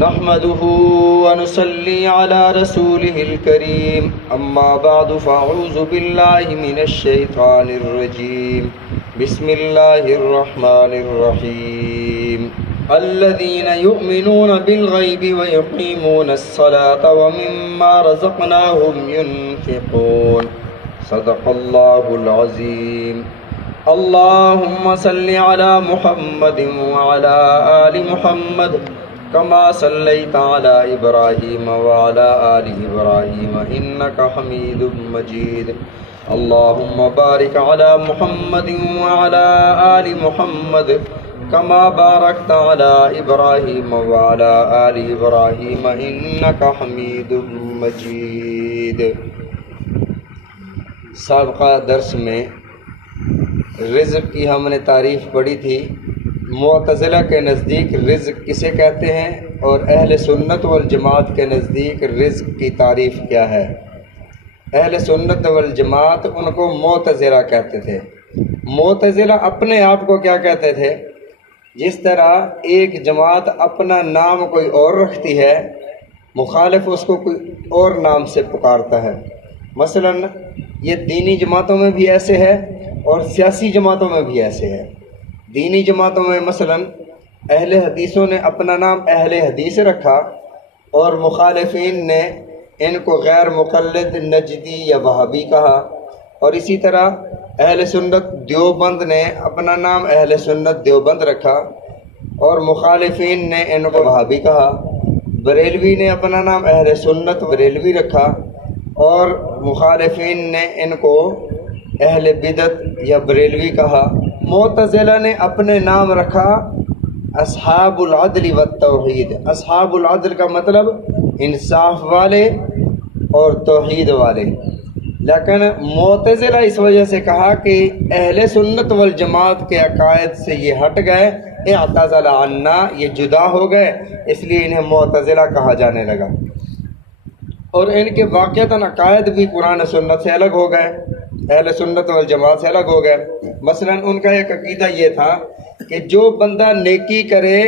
نحمده ونصلي على رسوله الكريم أما بعد فأعوذ بالله من الشيطان الرجيم بسم الله الرحمن الرحيم الذين يؤمنون بالغيب ويقيمون الصلاة ومما رزقناهم ينفقون صدق الله العظيم اللهم صل على محمد وعلى آل محمد كما صليت على إبراهيم وعلى آل إبراهيم إنك حميد مجيد اللهم بارك على محمد وعلى آل محمد كما باركت على إبراهيم وعلى آل إبراهيم إنك حميد مجيد۔ سابقہ درس میں رزق کی ہم نے تعریف پڑھی تھی۔ معتزلہ کے نزدیک رزق کسے کہتے ہیں اور اہل سنت والجماعت کے نزدیک رزق کی تعریف کیا ہے؟ اہل سنت والجماعت ان کو معتزلہ کہتے تھے۔ معتزلہ اپنے آپ کو کیا کہتے تھے؟ جس طرح ایک جماعت اپنا نام کوئی اور رکھتی ہے، مخالف اس کو کوئی اور نام سے پکارتا ہے۔ مثلا یہ دینی جماعتوں میں بھی ایسے ہے اور سیاسی جماعتوں میں بھی ایسے ہے۔ دینی جماعتوں میں مثلا اہل حدیثوں نے اپنا نام اہل حدیث رکھا اور مخالفین نے ان کو غیر مقلد نجدی یا وہابی کہا، اور اسی طرح اہل سنت دیوبند نے اپنا نام اہل سنت دیوبند رکھا اور مخالفین نے ان کو وہابی کہا۔ بریلوی نے اپنا نام اہل سنت بریلوی رکھا اور مخالفین نے ان کو اہل بدعت یا بریلوی کہا۔ معتزلہ نے اپنے نام رکھا اصحاب العدل والتوحید۔ اصحاب العدل کا مطلب انصاف والے اور توحید والے، لیکن معتزلہ اس وجہ سے کہا کہ اہل سنت والجماعت کے عقائد سے یہ ہٹ گئے، اعتزل عنا، یہ جدا ہو گئے، اس لیے انہیں معتزلہ کہا جانے لگا، اور ان کے واقعتاً عقائد بھی قرآن سنت سے الگ ہو گئے، اہل سنت والجماعت سے الگ ہو گئے۔ مثلا ان کا ایک عقیدہ یہ تھا کہ جو بندہ نیکی کرے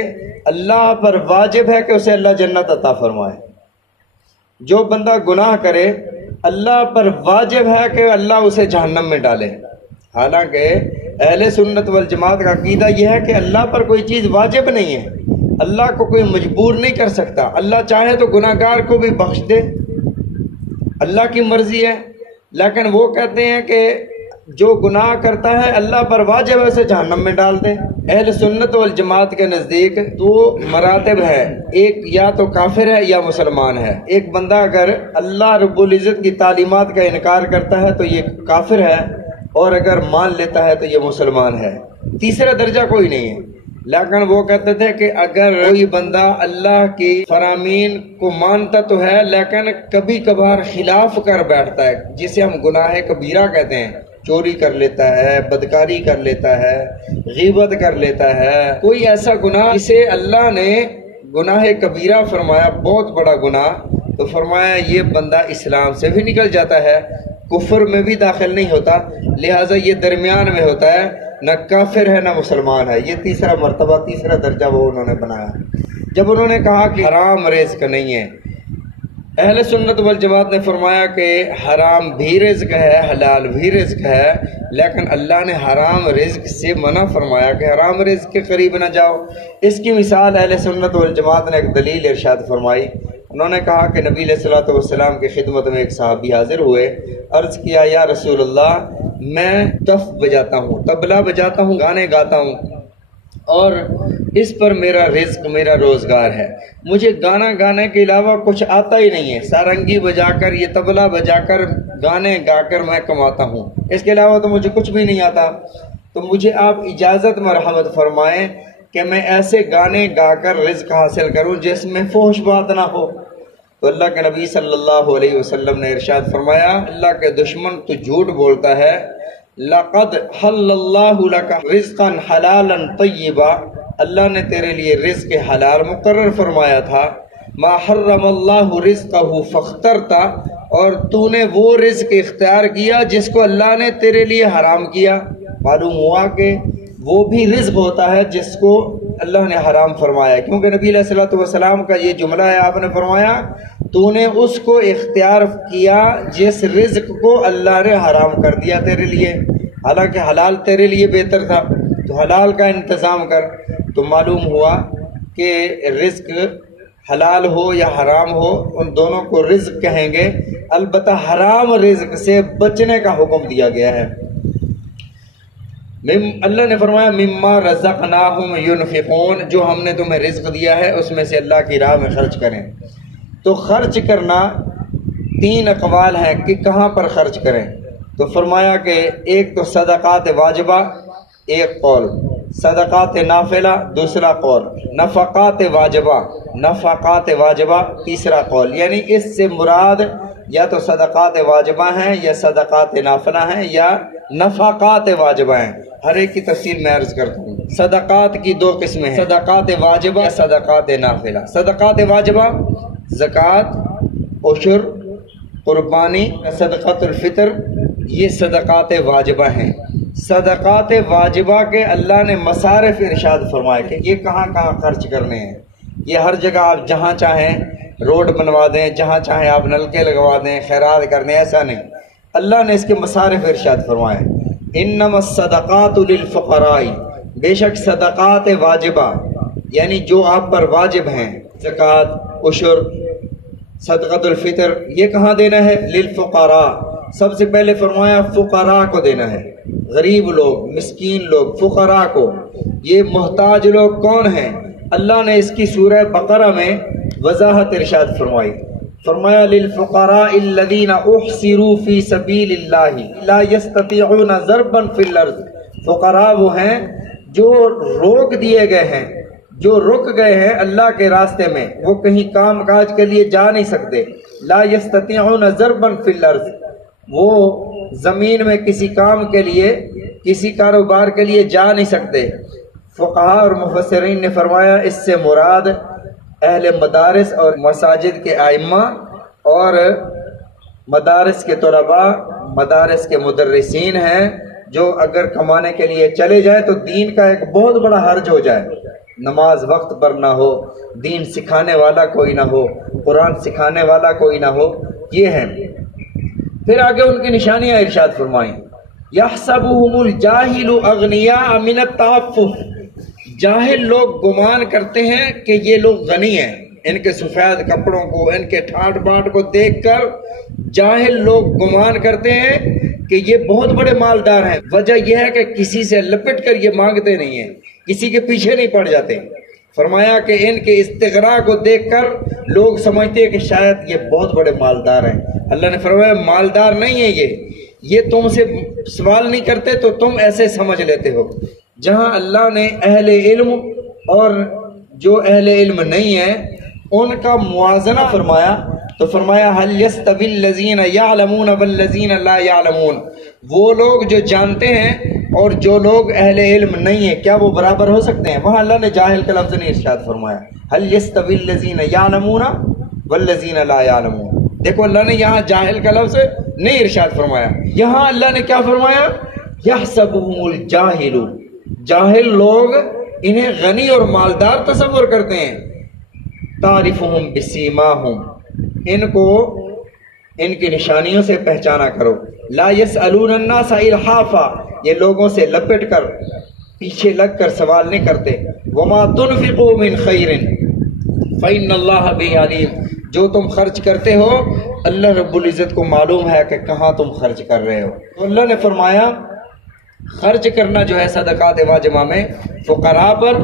اللہ پر واجب ہے کہ اسے اللہ جنت عطا فرمائے، جو بندہ گناہ کرے اللہ پر واجب ہے کہ اللہ اسے جہنم میں ڈالے۔ حالانکہ اہل سنت والجماعت کا عقیدہ یہ ہے کہ اللہ پر کوئی چیز واجب نہیں ہے، اللہ کو کوئی مجبور نہیں کر سکتا، اللہ چاہے تو گناہ گار کو بھی بخش دے، اللہ کی مرضی ہے، لیکن وہ کہتے ہیں کہ جو گناہ کرتا ہے اللہ پر واجب ہے اسے جہنم میں ڈال دے۔ اہل سنت والجماعت کے نزدیک دو مراتب ہے، ایک یا تو کافر ہے یا مسلمان ہے۔ ایک بندہ اگر اللہ رب العزت کی تعلیمات کا انکار کرتا ہے تو یہ کافر ہے، اور اگر مان لیتا ہے تو یہ مسلمان ہے، تیسرا درجہ کوئی نہیں ہے۔ لیکن وہ کہتے تھے کہ اگر کوئی بندہ اللہ کی فرامین کو مانتا تو ہے لیکن کبھی کبھار خلاف کر بیٹھتا ہے، جسے ہم گناہ کبیرہ کہتے ہیں، چوری کر لیتا ہے، بدکاری کر لیتا ہے، غیبت کر لیتا ہے، کوئی ایسا گناہ جسے اللہ نے گناہ کبیرہ فرمایا، بہت بڑا گناہ، تو فرمایا یہ بندہ اسلام سے بھی نکل جاتا ہے، کفر میں بھی داخل نہیں ہوتا، لہٰذا یہ درمیان میں ہوتا ہے، نہ کافر ہے نہ مسلمان ہے۔ یہ تیسرا مرتبہ، تیسرا درجہ وہ انہوں نے بنایا۔ جب انہوں نے کہا کہ حرام رزق نہیں ہے، اہل سنت والجماعت نے فرمایا کہ حرام بھی رزق ہے، حلال بھی رزق ہے، لیکن اللہ نے حرام رزق سے منع فرمایا کہ حرام رزق کے قریب نہ جاؤ۔ اس کی مثال اہل سنت والجماعت نے ایک دلیل ارشاد فرمائی۔ انہوں نے کہا کہ نبی علیہ الصلوۃ والسلام کی خدمت میں ایک صحابی حاضر ہوئے، عرض کیا یا رسول اللہ میں دف بجاتا ہوں، طبلہ بجاتا ہوں، گانے گاتا ہوں، اور اس پر میرا رزق، میرا روزگار ہے، مجھے گانا گانے کے علاوہ کچھ آتا ہی نہیں ہے، سارنگی بجا کر، یہ طبلہ بجا کر، گانے گا کر میں کماتا ہوں، اس کے علاوہ تو مجھے کچھ بھی نہیں آتا، تو مجھے آپ اجازت مرحمت فرمائیں کہ میں ایسے گانے گا کر رزق حاصل کروں جس میں فحش بات نہ ہو۔ تو اللہ کے نبی صلی اللہ علیہ وسلم نے ارشاد فرمایا، اللہ کے دشمن تو جھوٹ بولتا ہے، لَقَدْ حَلَّ اللَّهُ لَكَ رِزْقًا حَلَالًا طَيِّبًا، اللہ نے تیرے لیے رزق حلال مقرر فرمایا تھا، مَا حَرَّمَ اللَّهُ رِزْقَهُ فَاخْتَرْتَ، اور تو نے وہ رزق اختیار کیا جس کو اللہ نے تیرے لیے حرام کیا۔ معلوم ہوا کہ وہ بھی رزق ہوتا ہے جس کو اللہ نے حرام فرمایا، کیونکہ نبی علیہ الصلوۃ والسلام کا یہ جملہ ہے، آپ نے فرمایا تو نے اس کو اختیار کیا جس رزق کو اللہ نے حرام کر دیا تیرے لیے، حالانکہ حلال تیرے لیے بہتر تھا، تو حلال کا انتظام کر۔ تو معلوم ہوا کہ رزق حلال ہو یا حرام ہو ان دونوں کو رزق کہیں گے، البتہ حرام رزق سے بچنے کا حکم دیا گیا ہے۔ اللہ نے فرمایا مما رزقناہم ینفقون، جو ہم نے تمہیں رزق دیا ہے اس میں سے اللہ کی راہ میں خرچ کریں۔ تو خرچ کرنا تین اقوال ہیں کہ کہاں پر خرچ کریں، تو فرمایا کہ ایک تو صدقات واجبہ ایک قول، صدقات نافلہ دوسرا قول، نفقات واجبہ تیسرا قول، یعنی اس سے مراد یا تو صدقات واجبہ ہیں یا صدقات نافلہ ہیں یا نفقات واجبہ ہیں۔ ہر ایک کی تفصیل میں عرض کرتا ہوں۔ صدقات کی دو قسمیں ہیں، صدقات واجبہ، صدقات نافلہ۔ صدقات واجبہ زکوٰۃ، عشر، قربانی، صدقۃ الفطر، یہ صدقات واجبہ ہیں۔ صدقات واجبہ کے اللہ نے مصارف ارشاد فرمائے کہ یہ کہاں کہاں خرچ کرنے ہیں۔ یہ ہر جگہ آپ جہاں چاہیں روڈ بنوا دیں، جہاں چاہیں آپ نلکے لگوا دیں، خیرات کر دیں، ایسا نہیں۔ اللہ نے اس کے مصارف ارشاد فرمائے، انما الصدقات للفقراء، بے شک صدقات واجبہ یعنی جو آپ پر واجب ہیں، زکوٰۃ، عشر، صدقۃ الفطر، یہ کہاں دینا ہے؟ للفقراء، سب سے پہلے فرمایا فقراء کو دینا ہے، غریب لوگ، مسکین لوگ، فقراء کو۔ یہ محتاج لوگ کون ہیں؟ اللہ نے اس کی سورہ بقرہ میں وضاحت ارشاد فرمائی، فرمایا للفقراء الذین احصروا فی سبیل اللہ لا یستطیعون ضربا فی الارض، فقراء وہ ہیں جو روک دیے گئے ہیں، جو رک گئے ہیں اللہ کے راستے میں، وہ کہیں کام کاج کے لیے جا نہیں سکتے، لا یستطیعون ضربا فی الارض، وہ زمین میں کسی کام کے لیے، کسی کاروبار کے لیے جا نہیں سکتے۔ فقہاء اور مفسرین نے فرمایا اس سے مراد اہل مدارس اور مساجد کے ائمہ اور مدارس کے طلباء، مدارس کے مدرسین ہیں، جو اگر کمانے کے لیے چلے جائیں تو دین کا ایک بہت بڑا حرج ہو جائے، نماز وقت پر نہ ہو، دین سکھانے والا کوئی نہ ہو، قرآن سکھانے والا کوئی نہ ہو، یہ ہیں۔ پھر آگے ان کی نشانیاں ارشاد فرمائیں، یحسبهم الجاہل اغنیاء من التعفف، جاہل لوگ گمان کرتے ہیں کہ یہ لوگ غنی ہیں، ان کے سفید کپڑوں کو، ان کے ٹھاٹ باٹ کو دیکھ کر جاہل لوگ گمان کرتے ہیں کہ یہ بہت بڑے مالدار ہیں۔ وجہ یہ ہے کہ کسی سے لپٹ کر یہ مانگتے نہیں ہیں، کسی کے پیچھے نہیں پڑ جاتے۔ فرمایا کہ ان کے استغراء کو دیکھ کر لوگ سمجھتے ہیں کہ شاید یہ بہت بڑے مالدار ہیں۔ اللہ نے فرمایا مالدار نہیں ہے یہ تم سے سوال نہیں کرتے تو تم ایسے سمجھ لیتے ہو۔ جہاں اللہ نے اہل علم اور جو اہل علم نہیں ہیں ان کا موازنہ فرمایا تو فرمایا هل يستوي الذين يعلمون والذين لا يعلمون، وہ لوگ جو جانتے ہیں اور جو لوگ اہل علم نہیں ہیں کیا وہ برابر ہو سکتے ہیں؟ وہاں اللہ نے جاہل کا لفظ نہیں ارشاد فرمایا، هل يستوي الذين يعلمون والذين لا يعلمون، دیکھو اللہ نے یہاں جاہل کا لفظ نہیں ارشاد فرمایا، یہاں اللہ نے کیا فرمایا؟ یحسبهم الجاہل، جاہل لوگ انہیں غنی اور مالدار تصور کرتے ہیں۔ تعرفهم بسیماہم، ان کو ان کی نشانیوں سے پہچانا کرو۔ لا یسألون الناس الحافا، یہ لوگوں سے لپٹ کر پیچھے لگ کر سوال نہیں کرتے۔ وما تنفقوا من خیر فإن اللہ بہ علیم، جو تم خرچ کرتے ہو اللہ رب العزت کو معلوم ہے کہ کہاں تم خرچ کر رہے ہو۔ تو اللہ نے فرمایا خرچ کرنا جو ہے صدقات واجبہ میں فقراء پر،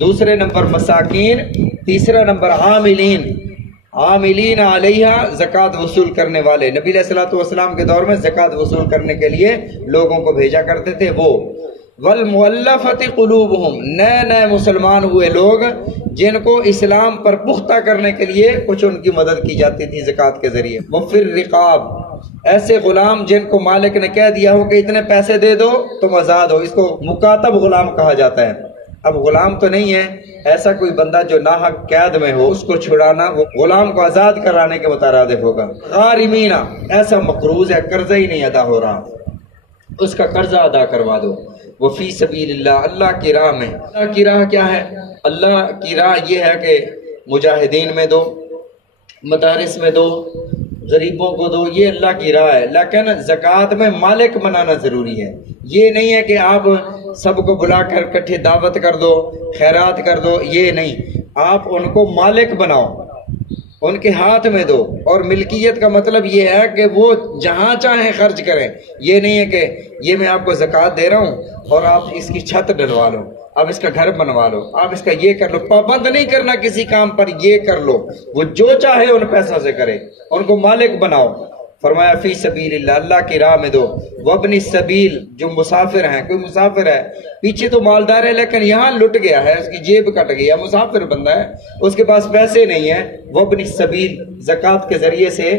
دوسرے نمبر مساکین، تیسرا نمبر عاملین علیہ، زکوٰۃ وصول کرنے والے۔ نبی علیہ الصلوۃ والسلام کے دور میں زکوٰۃ وصول کرنے کے لیے لوگوں کو بھیجا کرتے تھے وہ۔ والمؤلفۃ قلوبہم، نئے مسلمان ہوئے لوگ جن کو اسلام پر پختہ کرنے کے لیے کچھ ان کی مدد کی جاتی تھی زکوٰۃ کے ذریعے۔ وفی الرقاب، ایسے غلام جن کو مالک نے کہہ دیا ہو کہ اتنے پیسے دے دو تم آزاد ہو، اس کو مکاتب غلام کہا جاتا ہے۔ اب غلام تو نہیں ہے، ایسا کوئی بندہ جو ناحق قید میں ہو اس کو چھڑانا وہ غلام کو آزاد کرانے کے مترادف ہوگا۔ غارمین، ایسا مقروض ہے قرضہ ہی نہیں ادا ہو رہا، اس کا قرضہ ادا کروا دو۔ وفی سبیل اللہ، اللہ کی راہ میں، اللہ کی راہ کیا ہے؟ اللہ کی راہ یہ ہے کہ مجاہدین میں دو، مدارس میں دو، غریبوں کو دو، یہ اللہ کی راہ ہے، لیکن زکوٰۃ میں مالک بنانا ضروری ہے۔ یہ نہیں ہے کہ آپ سب کو بلا کر اکٹھے دعوت کر دو، خیرات کر دو، یہ نہیں، آپ ان کو مالک بناؤ، ان کے ہاتھ میں دو۔ اور ملکیت کا مطلب یہ ہے کہ وہ جہاں چاہیں خرچ کریں، یہ نہیں ہے کہ یہ میں آپ کو زکوٰۃ دے رہا ہوں اور آپ اس کی چھت ڈلوا لو، آپ اس کا گھر بنوا لو، آپ اس کا یہ کر لو، پابند نہیں کرنا کسی کام پر، یہ کر لو، وہ جو چاہے ان پیسوں سے کرے، ان کو مالک بناؤ۔ فرمایا فی سبیل اللہ، اللہ کی راہ میں دو۔ وابن السبیل، جو مسافر ہیں، کوئی مسافر ہے پیچھے تو مالدار ہے لیکن یہاں لٹ گیا ہے، اس کی جیب کٹ گئی ہے، مسافر بندہ ہے، اس کے پاس پیسے نہیں ہیں، وابن السبیل، زکوٰۃ کے ذریعے سے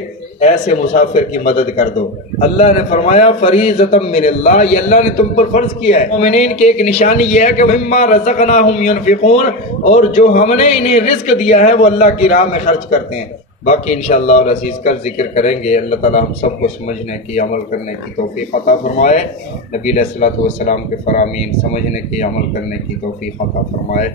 ایسے مسافر کی مدد کر دو۔ اللہ نے فرمایا فریضۃ من اللہ، یہ اللہ نے تم پر فرض کیا ہے۔ مومنین کی ایک نشانی یہ ہے کہ مما رزقناہم ينفقون، اور جو ہم نے انہیں رزق دیا ہے وہ اللہ کی راہ میں خرچ کرتے ہیں۔ باقی انشاءاللہ العزیز کل ذکر کریں گے۔ اللہ تعالی ہم سب کو سمجھنے کی، عمل کرنے کی توفیق عطا فرمائے۔ نبی علیہ الصلوۃ والسلام کے فرامین سمجھنے کی، عمل کرنے کی توفیق عطا فرمائے۔